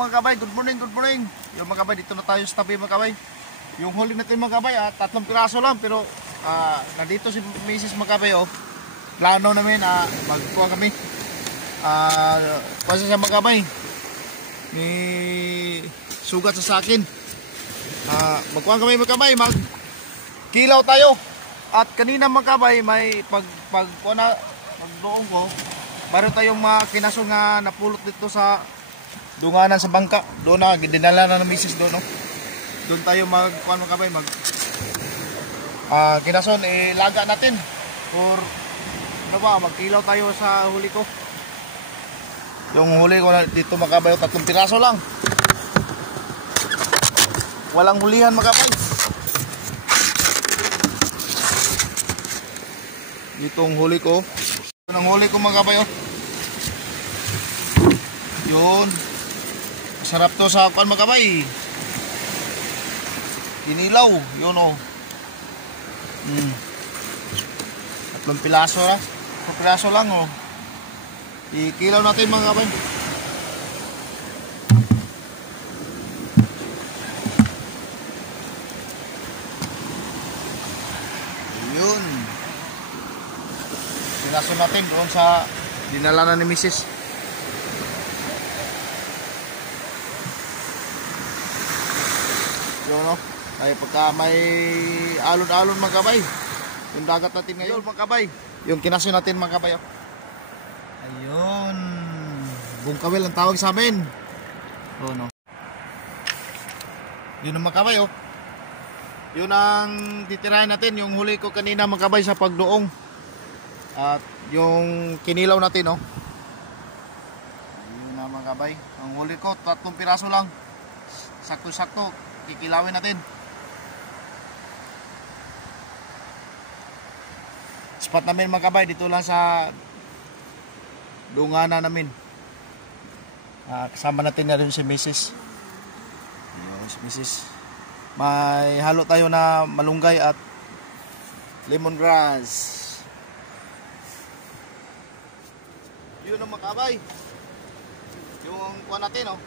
mga kabay, good morning, good morning. Yung mga kabay, dito na tayo sa tabi mga kabay. Yung huli natin mga kabay, 3 piraso lang, pero nandito si Mrs. mga kabay, oh. Plano namin, magkuha kami. Kasi sa mga kabay, may sugat sa akin. Magkuha kami mga kabay, magkilaw tayo. At kanina mga kabay, may pagdoong ko, mayroon tayong mga kinaso nga napulot dito sa dunganan sa bangka. Doon na, dinala na ng misis doon, no? Doon tayo magkuhan mga kabay, kinason, laga natin. Or, ano ba, magkilaw tayo sa huli ko. Yung huli ko na dito mga kabay, 3 piraso lang. Walang hulihan mga kabay. Itong huli ko. Ito ang huli ko mga kabay, oh. Yun. Masarap to sa kuan mga kabay. Kinilaw. Yun, oh. 3 piraso na. 3 piraso lang, oh. Ikilaw natin mga kabay. Yun. Piraso natin doon sa dinala na ni Mrs. Yun, no? Ay pagka may alon-alon mga kabay, yung dagat natin ngayon mga kabay, yung kinaso natin mga kabay, oh. Ayun, bungkawil ang tawag sa amin. Oh, no? Yun ang mga kabay, oh. Yun ang titirahin natin, yung huli ko kanina mga kabay sa pagdoong. At yung kinilaw natin, oh. Yun na mga kabay. Ang huli ko 3 piraso lang. Sakto-sakto, kikilawin natin. Spot namin mga kabay, dito lang sa dungana namin. Kasama natin na rin si Mrs. Yun, si Mrs. May halo tayo na malunggay at lemongrass. Yun ang mga kabay. Yung kuha natin, oh.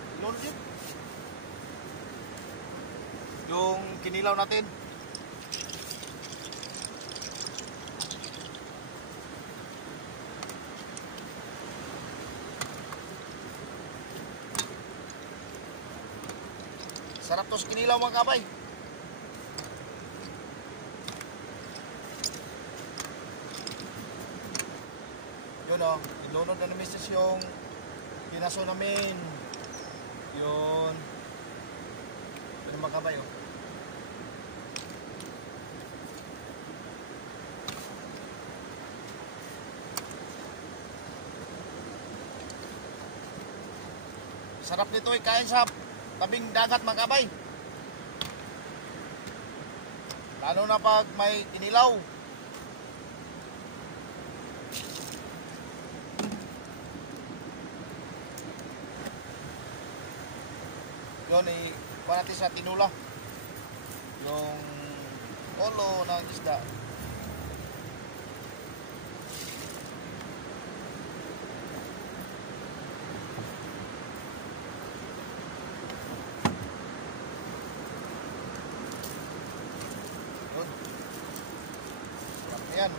Yung kinilaw natin. Sarap to sa kinilaw mga kabay. Yun, oh. Inunod na misis yung kinaso namin. Yun. Yun mga kabay, oh. Sarap nito kain sa tabing dagat mga kabay. Lalo na pag may kinilaw. Yun, ikuha natin sa tinula yung ulo ng isda. Yun. Yan.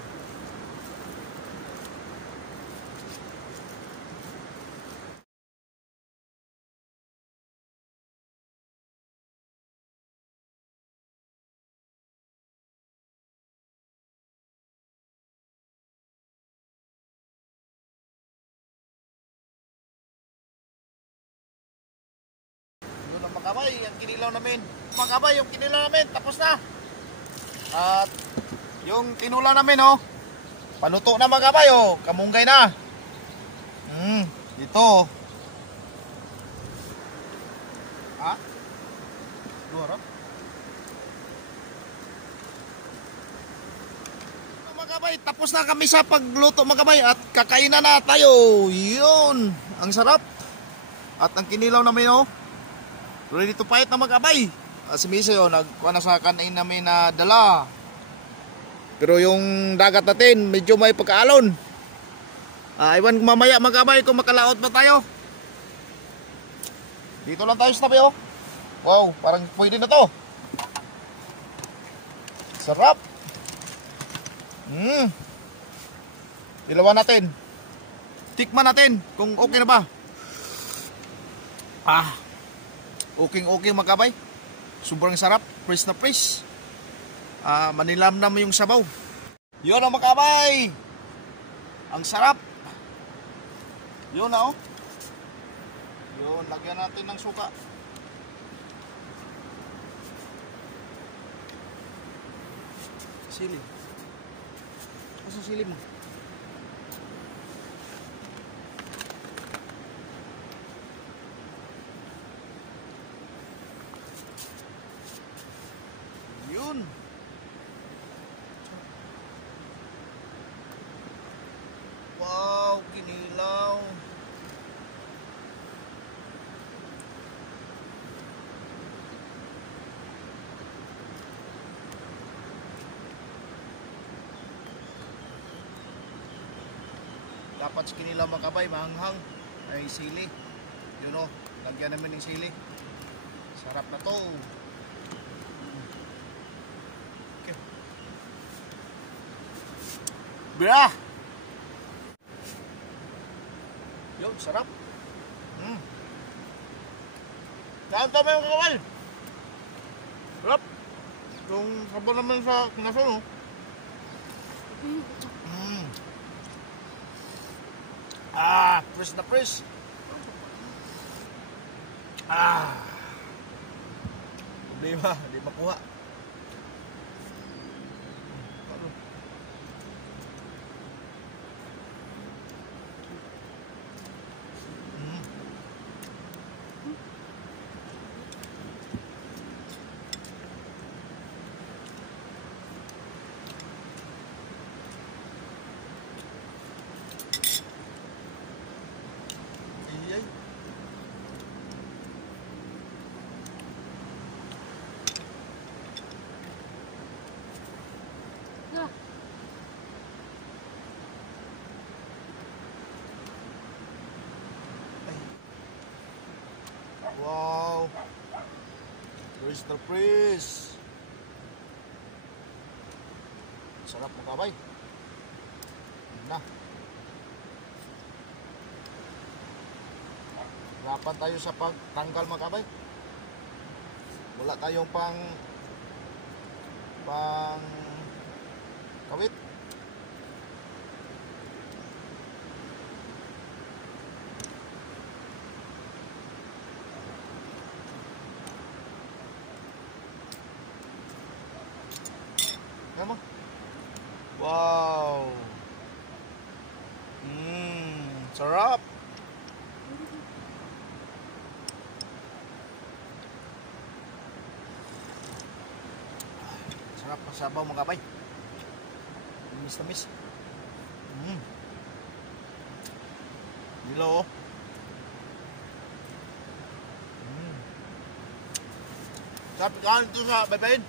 Mga kabay, yung kinilaw namin. Mga kabay, yung kinilaw namin, tapos na. At yung tinula namin, oh. Panuto na mga kabay, oh. Kamunggay na. Dito. Ha? Duro? Mga kabay, tapos na kami sa pagluto mga kabay. At kakainan na tayo. Yun. Ang sarap. At ang kinilaw namin, oh. Ready to fight na mga kabay. Si Misa, oh, nagkuha na sa kanin namin na dala. Pero yung dagat natin, medyo may pagkaalon. Iwan mamaya mga kabay kung makalaot pa tayo. Dito lang tayo sa tabi, oh. Wow, parang pwede na to. Sarap. Dilawan natin. Tikman natin kung okay na ba. Okay mga kabay. Sobrang sarap. Fresh na fresh. Manilamnam yung sabaw. Yun ang mga kabay. Ang sarap. Yun na, oh. Yun, lagyan natin ng suka. Sili. Asa sili mo? Yun. Wow, kinilaw. Dapat sa kinilaw mga kabay, mahanghang. Ay sili. Yun o, lagyan namin ng sili. Sarap na to. Okay. Bira! Yun, sarap. Saan to mga kabay? Sarap. Yung sabon naman sa kinason, no? Fresh na fresh. Problema, di makuha. Wow, crystal fresh. Sarap mga kabay. Na. Hirapan tayo sa pagtanggal mga kabay. Wala tayong pang kawit. Ano? Wow. Sarap. Sarap ng sabaw mga kabay. Miss na miss. Nilo, oh. Sarap kain ito sa baybayin.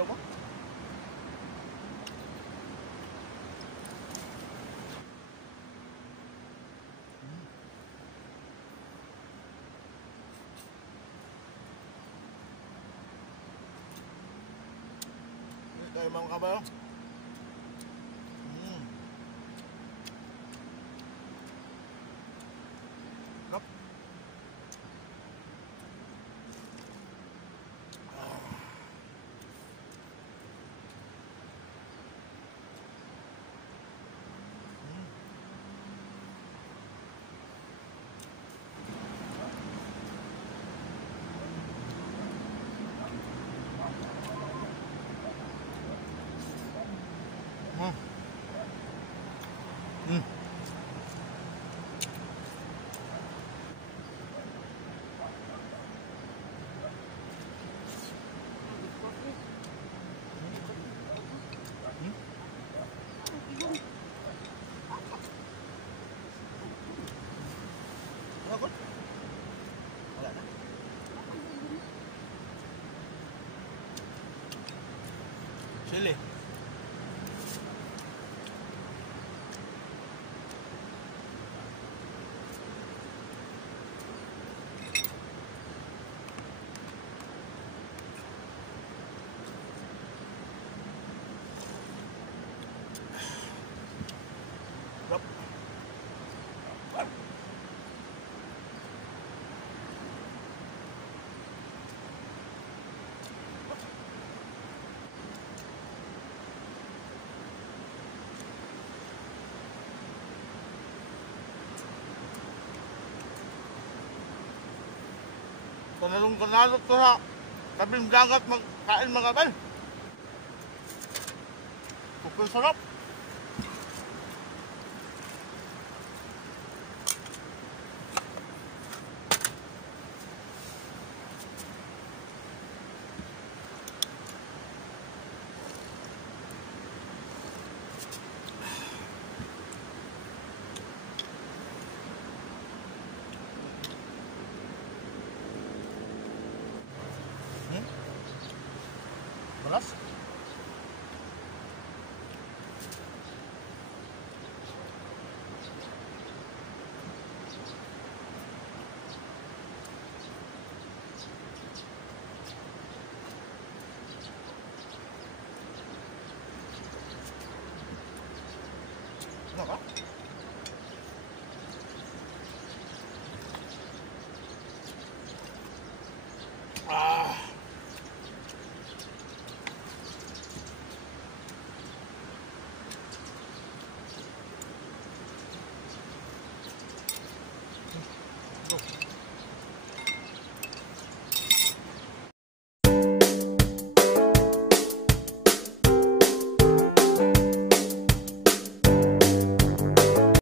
Mo? Ito yung mga kabayo. Sarap. Bakit? Wala na. Chili. Yup. Panalong-panalo to sa tabing dagat magkain mga bal. Kukul sarap.